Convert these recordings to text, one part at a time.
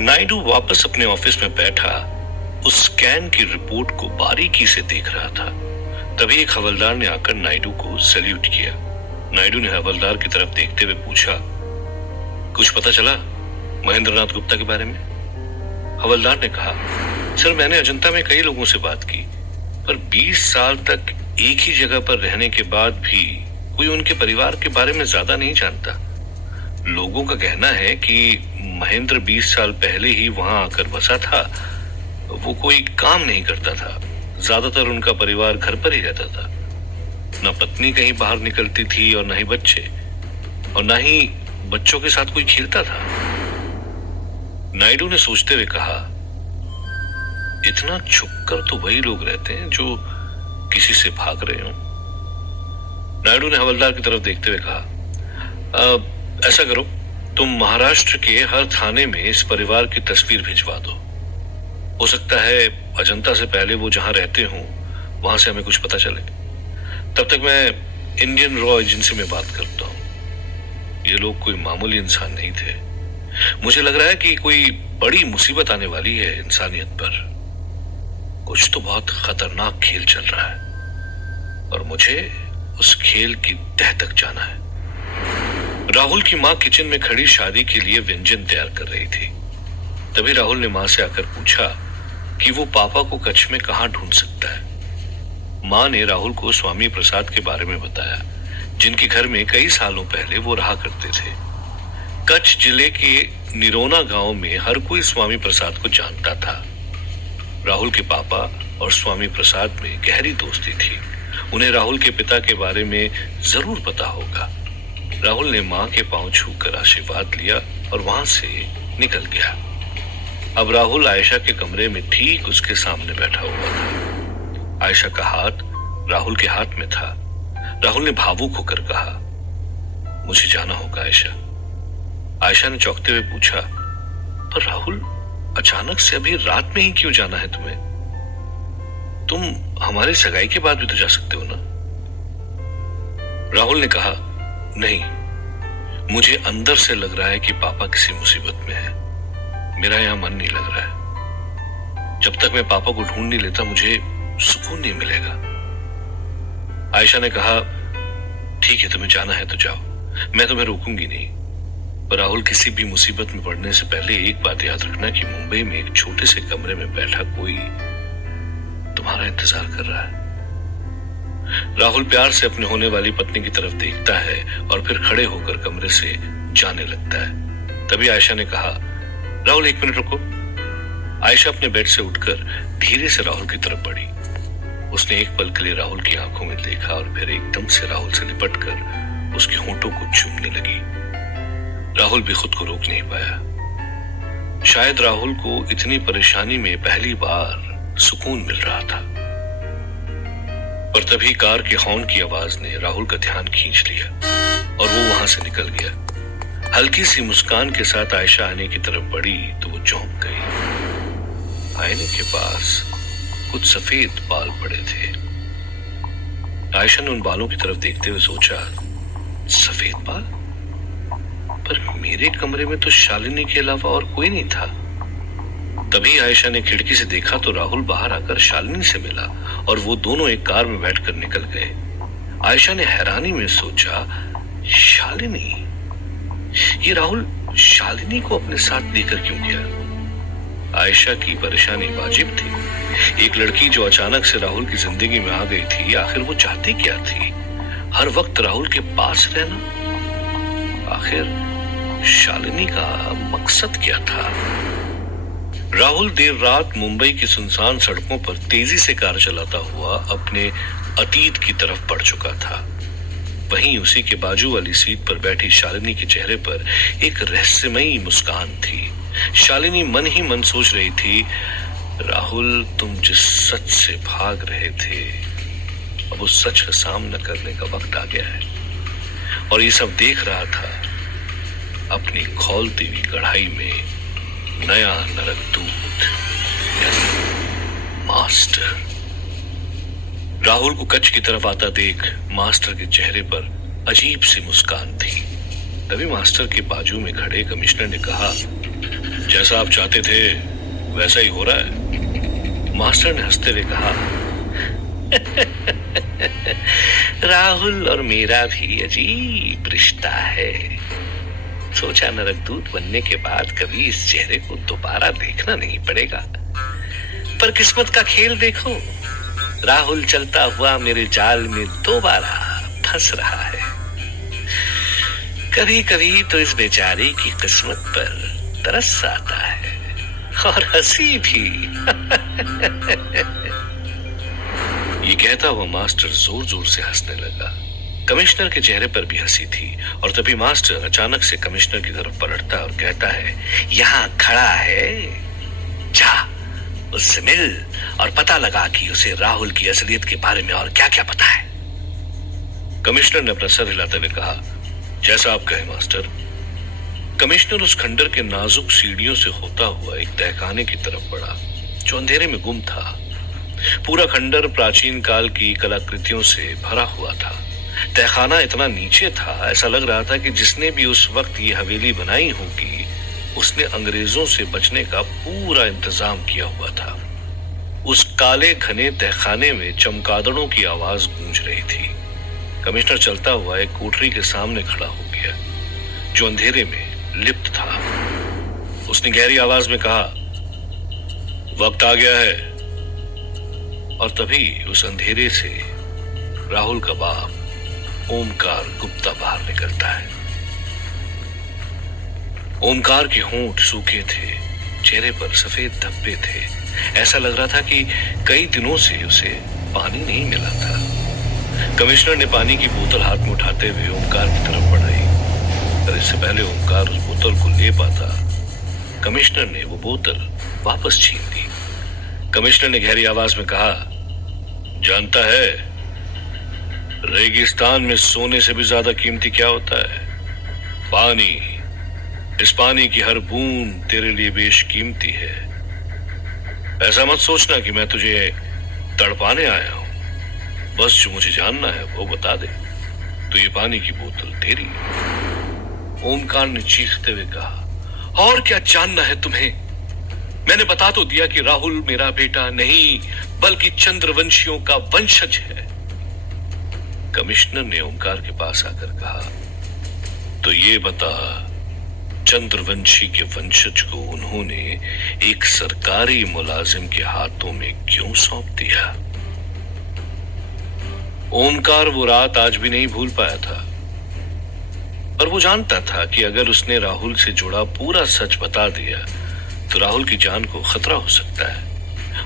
नायडू वापस अपने ऑफिस में बैठा उस स्कैन की रिपोर्ट को बारीकी से देख रहा था। तभी एक हवलदार ने आकर नायडू को सैल्यूट किया। नायडू ने हवलदार की तरफ देखते हुए पूछा, कुछ पता चला महेंद्रनाथ गुप्ता के बारे में? हवलदार ने कहा, सर मैंने अजंता में कई लोगों से बात की, पर 20 साल तक एक ही जगह पर रहने के बाद भी कोई उनके परिवार के बारे में ज्यादा नहीं जानता। लोगों का कहना है कि महेंद्र 20 साल पहले ही वहां आकर बसा था। वो कोई काम नहीं करता था, ज्यादातर उनका परिवार घर पर ही रहता था। न पत्नी कहीं बाहर निकलती थी और न ही बच्चे, और न ही बच्चों के साथ कोई खेलता था। नायडू ने सोचते हुए कहा, इतना छुपकर तो वही लोग रहते हैं जो किसी से भाग रहे हो। नायडू ने हवलदार की तरफ देखते हुए कहा, ऐसा करो, तुम महाराष्ट्र के हर थाने में इस परिवार की तस्वीर भिजवा दो। हो सकता है अजंता से पहले वो जहां रहते हो वहां से हमें कुछ पता चले। तब तक मैं इंडियन रॉ एजेंसी में बात करता हूं। ये लोग कोई मामूली इंसान नहीं थे। मुझे लग रहा है कि कोई बड़ी मुसीबत आने वाली है इंसानियत पर। कुछ तो बहुत खतरनाक खेल चल रहा है और मुझे उस खेल की तह तक जाना है। राहुल की मां किचन में खड़ी शादी के लिए व्यंजन तैयार कर रही थी। तभी राहुल ने मां से आकर पूछा कि वो पापा को कच्छ में कहां ढूंढ सकता है। मां ने राहुल को स्वामी प्रसाद के बारे में बताया, जिनके घर में कई सालों पहले वो रहा करते थे। कच्छ जिले के निरोना गांव में हर कोई स्वामी प्रसाद को जानता था। राहुल के पापा और स्वामी प्रसाद में गहरी दोस्ती थी। उन्हें राहुल के पिता के बारे में जरूर पता होगा। राहुल ने मां के पांव छूकर आशीर्वाद लिया और वहां से निकल गया। अब राहुल आयशा के कमरे में ठीक उसके सामने बैठा हुआ था। आयशा का हाथ राहुल के हाथ में था। राहुल ने भावुक होकर कहा, मुझे जाना होगा आयशा। आयशा ने चौंकते हुए पूछा, पर राहुल अचानक से अभी रात में ही क्यों जाना है तुम्हें? तुम हमारी सगाई के बाद भी तो जा सकते हो ना? राहुल ने कहा, नहीं, मुझे अंदर से लग रहा है कि पापा किसी मुसीबत में है। मेरा यहां मन नहीं लग रहा है। जब तक मैं पापा को ढूंढ नहीं लेता मुझे सुकून नहीं मिलेगा। आयशा ने कहा, ठीक है, तुम्हें जाना है तो जाओ, मैं तुम्हें रोकूंगी नहीं। पर राहुल, किसी भी मुसीबत में पड़ने से पहले एक बात याद रखना कि मुंबई में एक छोटे से कमरे में बैठा कोई तुम्हारा इंतजार कर रहा है। राहुल प्यार से अपने होने वाली पत्नी की तरफ देखता है और फिर खड़े होकर कमरे से जाने लगता है। तभी आयशा ने कहा, राहुल 1 मिनट रुको। आयशा अपने बेड से उठकर धीरे से राहुल की तरफ बढ़ी। उसने एक पल के लिए राहुल की आंखों में देखा और फिर एकदम से राहुल से लिपटकर उसके होंठों को चूमने लगी। राहुल भी खुद को रोक नहीं पाया। शायद राहुल को इतनी परेशानी में पहली बार सुकून मिल रहा था। पर तभी कार के हॉर्न की आवाज ने राहुल का ध्यान खींच लिया और वो वहां से निकल गया। हल्की सी मुस्कान के साथ आयशा आईने की तरफ बढ़ी तो वो चौंक गई। आईने के पास कुछ सफेद बाल पड़े थे। आयशा ने उन बालों की तरफ देखते हुए सोचा, सफेद बाल? पर मेरे कमरे में तो शालिनी के अलावा और कोई नहीं था। तभी आयशा ने खिड़की से देखा तो राहुल बाहर आकर शालिनी से मिला और वो दोनों एक कार में बैठकर निकल गए। आयशा ने हैरानी में सोचा, शालिनी? ये राहुल शालिनी को अपने साथ लेकर क्यों गया? आयशा की परेशानी वाजिब थी। एक लड़की जो अचानक से राहुल की जिंदगी में आ गई थी, आखिर वो चाहती क्या थी? हर वक्त राहुल के पास रहना? आखिर शालिनी का मकसद क्या था? राहुल देर रात मुंबई की सुनसान सड़कों पर तेजी से कार चलाता हुआ अपने अतीत की तरफ बढ़ चुका था। वहीं उसी के बाजू वाली सीट पर बैठी शालिनी के चेहरे पर एक रहस्यमयी मुस्कान थी। शालिनी मन ही मन सोच रही थी, राहुल, तुम जिस सच से भाग रहे थे, अब उस सच का सामना करने का वक्त आ गया है। और ये सब देख रहा था अपनी खौलती हुई कढ़ाई में नया नरक दूध, मास्टर। राहुल को कच्छ की तरफ आता देख मास्टर के चेहरे पर अजीब सी मुस्कान थी। तभी मास्टर के बाजू में खड़े कमिश्नर ने कहा, जैसा आप चाहते थे वैसा ही हो रहा है। मास्टर ने हंसते हुए कहा, राहुल और मेरा भी अजीब रिश्ता है। सोचा नरकदूत बनने के बाद कभी इस चेहरे को दोबारा देखना नहीं पड़ेगा, पर किस्मत का खेल देखो, राहुल चलता हुआ मेरे जाल में दोबारा फंस रहा है। कभी कभी तो इस बेचारे की किस्मत पर तरस आता है और हंसी भी। ये कहता हुआ मास्टर जोर जोर से हंसने लगा। कमिश्नर के चेहरे पर भी हंसी थी और तभी मास्टर अचानक से कमिश्नर की तरफ पलटता है और कहता है, यहाँ खड़ा है, जा उससे मिल और पता लगा कि उसे राहुल की असलियत के बारे में और क्या क्या पता है। कमिश्नर ने अपना सर हिलाते हुए कहा, जैसा आप कहें मास्टर। कमिश्नर उस खंडर के नाजुक सीढ़ियों से होता हुआ एक तहखाने की तरफ बढ़ा जो अंधेरे में गुम था। पूरा खंडर प्राचीन काल की कलाकृतियों से भरा हुआ था। तहखाना इतना नीचे था, ऐसा लग रहा था कि जिसने भी उस वक्त ये हवेली बनाई होगी उसने अंग्रेजों से बचने का पूरा इंतजाम किया हुआ था। उस काले घने तहखाने में चमगादड़ों की आवाज गूंज रही थी। कमिश्नर चलता हुआ एक कोठरी के सामने खड़ा हो गया जो अंधेरे में लिप्त था। उसने गहरी आवाज में कहा, वक्त आ गया है। और तभी उस अंधेरे से राहुल का बाप ओमकार गुप्ता बाहर निकलता है। ओमकार के होंठ सूखे थे, चेहरे पर सफेद धब्बे थे। ऐसा लग रहा था कि कई दिनों से उसे पानी नहीं मिला था। कमिश्नर ने पानी की बोतल हाथ में उठाते हुए ओमकार की तरफ बढ़ाई, पर इससे पहले ओमकार उस बोतल को ले पाता, कमिश्नर ने वो बोतल वापस छीन ली। कमिश्नर ने गहरी आवाज में कहा, जानता है रेगिस्तान में सोने से भी ज्यादा कीमती क्या होता है? पानी। इस पानी की हर बूंद तेरे लिए बेशकीमती है। ऐसा मत सोचना कि मैं तुझे तड़पाने आया हूं, बस जो मुझे जानना है वो बता दे, तो ये पानी की बोतल तेरी। ओमकार ने चीखते हुए कहा, और क्या जानना है तुम्हें? मैंने बता तो दिया कि राहुल मेरा बेटा नहीं बल्कि चंद्रवंशियों का वंशज है। कमिश्नर ने ओमकार के पास आकर कहा, तो ये बता, चंद्रवंशी के वंशज को उन्होंने एक सरकारी मुलाजिम के हाथों में क्यों सौंप दिया? ओमकार वो रात आज भी नहीं भूल पाया था, और वो जानता था कि अगर उसने राहुल से जुड़ा पूरा सच बता दिया तो राहुल की जान को खतरा हो सकता है,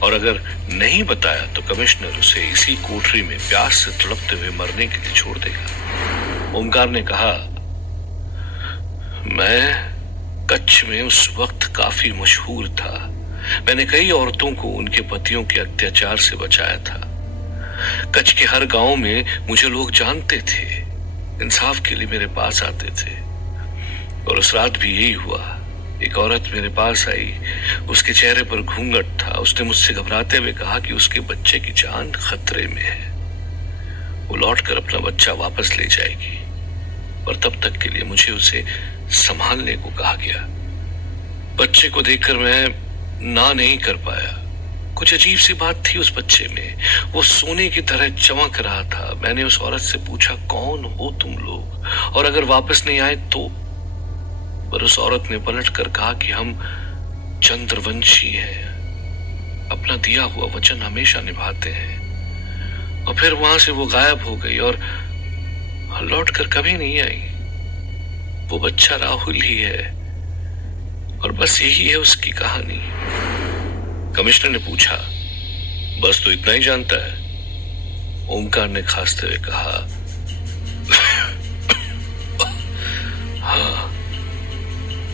और अगर नहीं बताया तो कमिश्नर उसे इसी कोठरी में प्यास से तड़पते हुए मरने के लिए छोड़ देगा। ओमकार ने कहा, मैं कच्छ में उस वक्त काफी मशहूर था। मैंने कई औरतों को उनके पतियों के अत्याचार से बचाया था। कच्छ के हर गांव में मुझे लोग जानते थे, इंसाफ के लिए मेरे पास आते थे, और उस रात भी यही हुआ। एक औरत मेरे पास आई, उसके चेहरे पर घूंघट था। उसने मुझसे घबराते हुए कहा कि उसके बच्चे की जान खतरे में है, वो लौटकर अपना बच्चा वापस ले जाएगी, और तब तक के लिए मुझे उसे संभालने को कहा गया। बच्चे को देखकर मैं ना नहीं कर पाया। कुछ अजीब सी बात थी उस बच्चे में, वो सोने की तरह चमक रहा था। मैंने उस औरत से पूछा, कौन हो तुम लोग, और अगर वापस नहीं आए तो? पर उस औरत ने पलट कर कहा कि हम चंद्रवंशी हैं, अपना दिया हुआ वचन हमेशा निभाते हैं। और फिर वहां से वो गायब हो गई और लौट कर कभी नहीं आई। वो बच्चा राहुल ही है, और बस यही है उसकी कहानी। कमिश्नर ने पूछा, बस तो इतना ही जानता है? ओमकार ने खांसते हुए कहा, हाँ,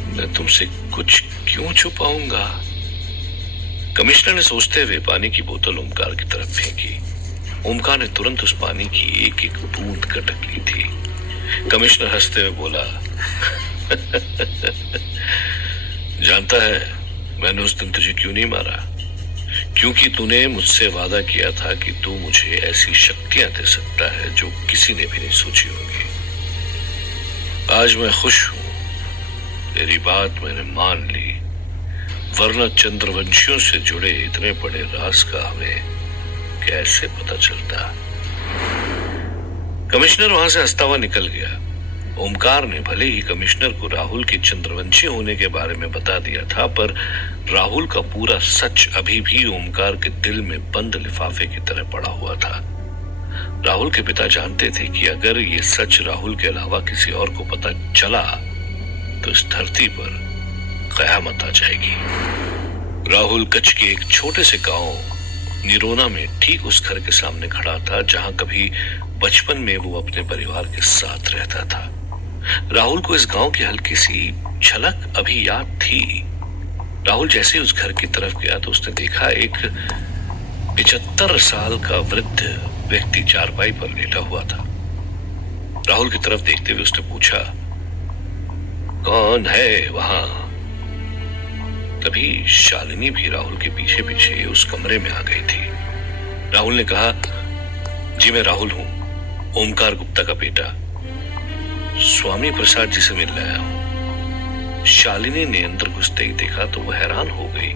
मैं तुमसे कुछ क्यों छुपाऊंगा? कमिश्नर ने सोचते हुए पानी की बोतल ओमकार की तरफ फेंकी। ओमकार ने तुरंत उस पानी की एक एक बूंद कटक ली थी। कमिश्नर हंसते हुए बोला, जानता है मैंने उस दिन तुझे क्यों नहीं मारा? क्योंकि तूने मुझसे वादा किया था कि तू मुझे ऐसी शक्तियां दे सकता है जो किसी ने भी नहीं सोची होगी। आज मैं खुश हूं, तेरी बात मैंने मान ली, वरना चंद्रवंशियों से जुड़े इतने बड़े राज का हमें कैसे पता चलता। कमिश्नर वहां से हंसता हुआ निकल गया। ओमकार ने भले ही कमिश्नर को राहुल के चंद्रवंशी होने के बारे में बता दिया था, पर राहुल का पूरा सच अभी भी ओमकार के दिल में बंद लिफाफे की तरह पड़ा हुआ था। राहुल के पिता जानते थे कि अगर ये सच राहुल के अलावा किसी और को पता चला तो इस धरती पर कयामत आ जाएगी। राहुल कच्छ के एक छोटे से गांव निरोना में ठीक उस घर के सामने खड़ा था जहां कभी बचपन में वो अपने परिवार के साथ रहता था। राहुल को इस गांव की हल्की सी झलक अभी याद थी। राहुल जैसे उस घर की तरफ गया तो उसने देखा एक 75 साल का वृद्ध व्यक्ति चारपाई पर लेटा हुआ था। राहुल की तरफ देखते हुए उसने पूछा, कौन है वहां? तभी शालिनी भी राहुल के पीछे पीछे उस कमरे में आ गई थी। राहुल ने कहा, जी मैं राहुल हूं, ओमकार गुप्ता का बेटा, स्वामी प्रसाद जी से मिलने आया हूं। शालिनी ने अंदर घुसते ही देखा तो वह हैरान हो गई।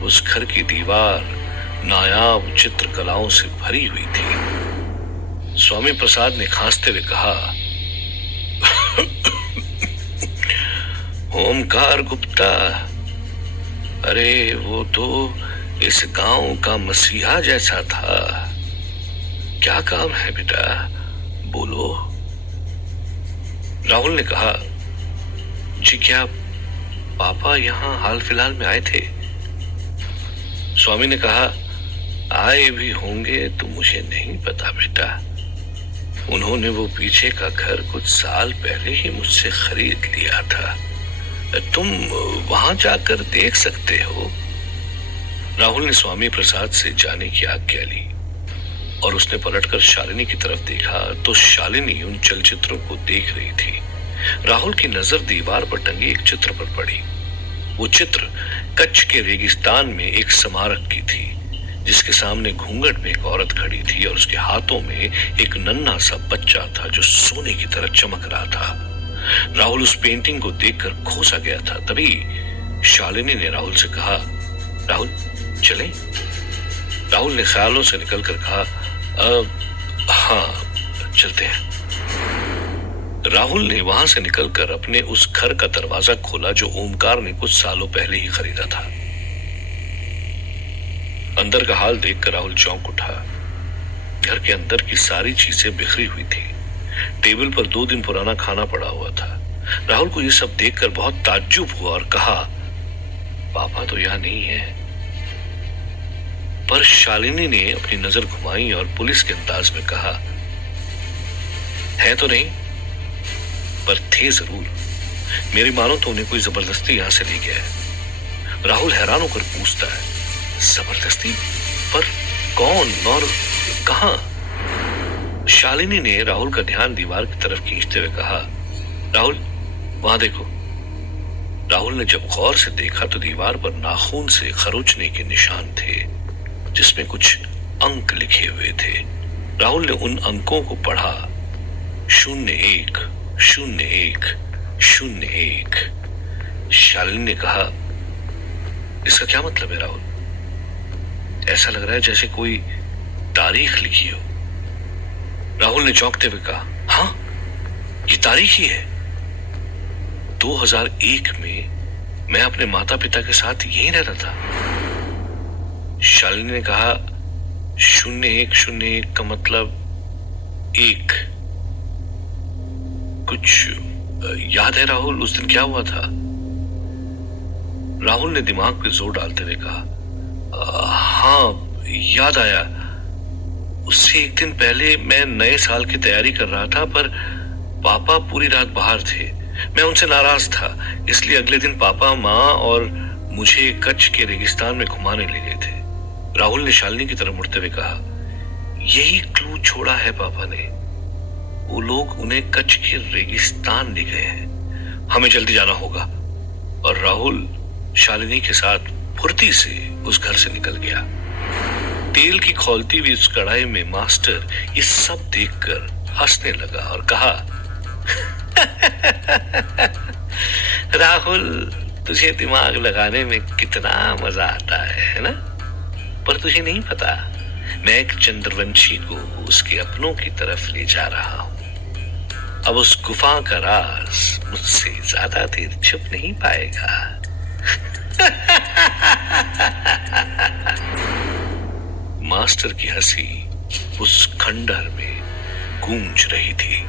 उस घर की दीवार नायाब चित्रकलाओं से भरी हुई थी। स्वामी प्रसाद ने खांसते हुए कहा, ओमकार गुप्ता, अरे वो तो इस गांव का मसीहा जैसा था। क्या काम है बेटा, बोलो। राहुल ने कहा, जी क्या पापा यहां हाल फिलहाल में आए थे? स्वामी ने कहा, आए भी होंगे तो मुझे नहीं पता बेटा। उन्होंने वो पीछे का घर कुछ साल पहले ही मुझसे खरीद लिया था। तुम वहां जाकर देख सकते हो। राहुल ने स्वामी प्रसाद से जाने की आज्ञा ली और उसने पलटकर शालिनी की तरफ देखा तो शालिनी उन चलचित्रों को देख रही थी। राहुल की नजर दीवार पर टंगे एक चित्र पर पड़ी। वो चित्र कच्छ के रेगिस्तान में एक स्मारक की थी, जिसके सामने घूंघट में एक औरत खड़ी थी और उसके हाथों में एक नन्हा सा बच्चा था जो सोने की तरह चमक रहा था। राहुल उस पेंटिंग को देखकर खो सा गया था। तभी शालिनी ने राहुल से कहा, राहुल चलें? राहुल ने ख्यालों से निकलकर कहा, हाँ चलते हैं। राहुल ने वहां से निकलकर अपने उस घर का दरवाजा खोला जो ओमकार ने कुछ सालों पहले ही खरीदा था। अंदर का हाल देखकर राहुल चौंक उठा। घर के अंदर की सारी चीजें बिखरी हुई थी। टेबल पर 2 दिन पुराना खाना पड़ा हुआ था। राहुल को यह सब देखकर बहुत ताज्जुब हुआ और कहा, पापा तो यहां नहीं है। पर शालिनी ने अपनी नजर घुमाई और पुलिस के अंदाज में कहा, है तो नहीं, पर थे जरूर। मेरी मानो तो उन्हें कोई जबरदस्ती यहां से ले गया है। राहुल हैरान होकर पूछता है, जबरदस्ती? पर कौन और कहां? शालिनी ने राहुल का ध्यान दीवार की तरफ खींचते हुए कहा, राहुल वहां देखो। राहुल ने जब गौर से देखा तो दीवार पर नाखून से खरोचने के निशान थे, जिसमें कुछ अंक लिखे हुए थे। राहुल ने उन अंकों को पढ़ा, 01 01 01। शालिनी ने कहा, इसका क्या मतलब है राहुल? ऐसा लग रहा है जैसे कोई तारीख लिखी हो। राहुल ने चौंकते हुए कहा, हाँ ये तारीख ही है। 2001 में मैं अपने माता पिता के साथ यहीं रहता था। शालिनी ने कहा, 0101 का मतलब 1। कुछ याद है राहुल, उस दिन क्या हुआ था? राहुल ने दिमाग पे जोर डालते हुए कहा, हाँ याद आया। उससे 1 दिन पहले मैं नए साल की तैयारी कर रहा था, पर पापा पूरी रात बाहर थे। मैं उनसे नाराज था, इसलिए अगले दिन पापा, माँ और मुझे कच्छ के रेगिस्तान में घुमाने ले गए थे। राहुल ने शालिनी की तरफ मुड़ते हुए कहा, यही क्लू छोड़ा है पापा ने। वो लोग उन्हें कच्छ के रेगिस्तान ले गए हैं। हमें जल्दी जाना होगा। और राहुल शालिनी के साथ फुर्ती से उस घर से निकल गया। तेल की खौलती हुई उस कढ़ाई में मास्टर ये सब देखकर हंसने लगा और कहा, राहुल, तुझे दिमाग लगाने में कितना मजा आता है ना? पर तुझे नहीं पता, मैं एक चंद्रवंशी को उसके अपनों की तरफ ले जा रहा हूं। अब उस गुफा का राज मुझसे ज्यादा देर छुप नहीं पाएगा। मास्टर की हंसी उस खंडहर में गूंज रही थी।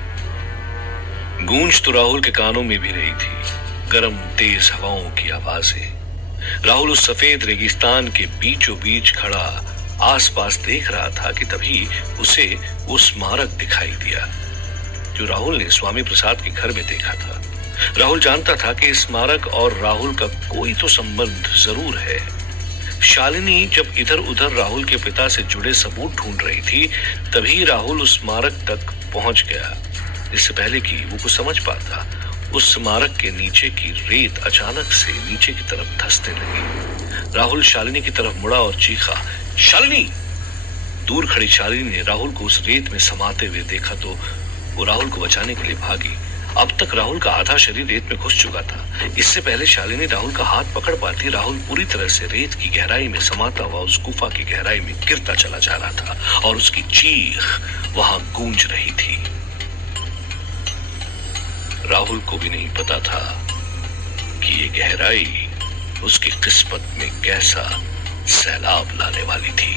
गूंज तो राहुल के कानों में भी रही थी, गर्म तेज हवाओं की आवाजें। राहुल उस सफेद रेगिस्तान के बीचों बीच खड़ा आसपास देख रहा था कि तभी उसे वो स्मारक दिखाई दिया जो राहुल ने स्वामी प्रसाद के घर में देखा था। राहुल जानता था कि इस स्मारक और राहुल का कोई तो संबंध जरूर है। शालिनी जब इधर उधर राहुल के पिता से जुड़े सबूत ढूंढ रही थी, तभी राहुल उस स्मारक तक पहुंच गया। इससे पहले कि वो कुछ समझ पाता, उस स्मारक के नीचे की रेत अचानक से नीचे की तरफ धंसने लगी। राहुल शालिनी की तरफ मुड़ा और चीखा, शालिनी! दूर खड़ी शालिनी ने राहुल को उस रेत में समाते हुए देखा तो वो राहुल को बचाने के लिए भागी। अब तक राहुल का आधा शरीर रेत में घुस चुका था। इससे पहले शालिनी राहुल का हाथ पकड़ पाती, राहुल पूरी तरह से रेत की गहराई में समाता हुआ उस गुफा की गहराई में गिरता चला जा रहा था और उसकी चीख वहां गूंज रही थी। राहुल को भी नहीं पता था कि ये गहराई उसकी किस्मत में कैसा सैलाब लाने वाली थी।